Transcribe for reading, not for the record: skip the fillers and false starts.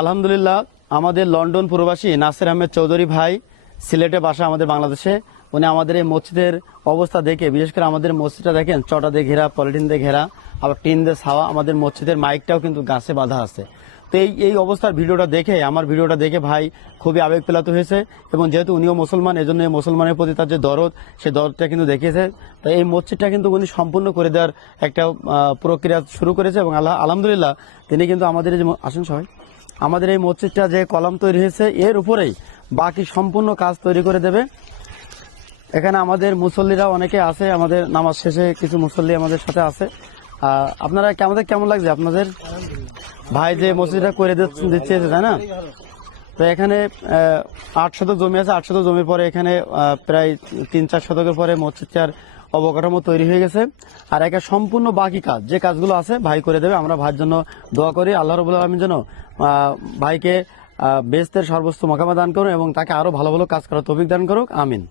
আলহামদুলিল্লাহ, আমাদের লন্ডন প্রবাসী নাসির আহমেদ চৌধুরী ভাই সিলেটে বাসা আমাদের বাংলাদেশে। উনি আমাদের এই মসজিদের অবস্থা দেখে, বিশেষ করে আমাদের মসজিদটা দেখেন চটা দিয়ে ঘেরা, পলিথিন দিয়ে ঘেরা, আবার টিন দিয়ে ছাওয়া। আমাদের মসজিদের মাইকটাও কিন্তু গাছে বাঁধা আছে। তো এই অবস্থার ভিডিওটা দেখে, আমার ভিডিওটা দেখে ভাই খুবই আবেগপ্লাত হয়েছে, এবং যেহেতু উনিও মুসলমান, এজন্য এই মুসলমানের প্রতি তার যে দরদ, সেই দরদটা কিন্তু দেখিয়েছে। তো এই মসজিদটা কিন্তু উনি সম্পূর্ণ করে দেওয়ার একটা প্রক্রিয়া শুরু করেছে, এবং আলহামদুলিল্লাহ তিনি কিন্তু আমাদের এই যে আসুন সবাই, আমাদের এই মসজিদটা যে কলাম তৈরি হয়েছে এর উপরেই বাকি সম্পূর্ণ কাজ তৈরি করে দেবে। এখানে আমাদের মুসল্লিরা অনেকে আছে, আমাদের নামাজ শেষে কিছু মুসল্লি আমাদের সাথে আছে। আপনারা আমাদের কেমন লাগছে আপনাদের ভাই যে মসজিদটা করে দিচ্ছে, তাই না? তো এখানে 8 শতক জমি আছে। 8 শতক জমির পরে এখানে প্রায় 3-4 শতকের পরে মসজিদটার অবকাঠামো তৈরি হয়ে গেছে। আর একটা সম্পূর্ণ বাকি কাজ, যে কাজগুলো আছে ভাই করে দেবে। আমরা ভাইয়ের জন্য দোয়া করি, আল্লাহ রাব্বুল আলামিন যেন ভাইকে বেহেশতের সর্বোচ্চ মাকামা দান করুন এবং তাকে আরো ভালো ভালো কাজ করার তৌফিক দান করুক। আমিন।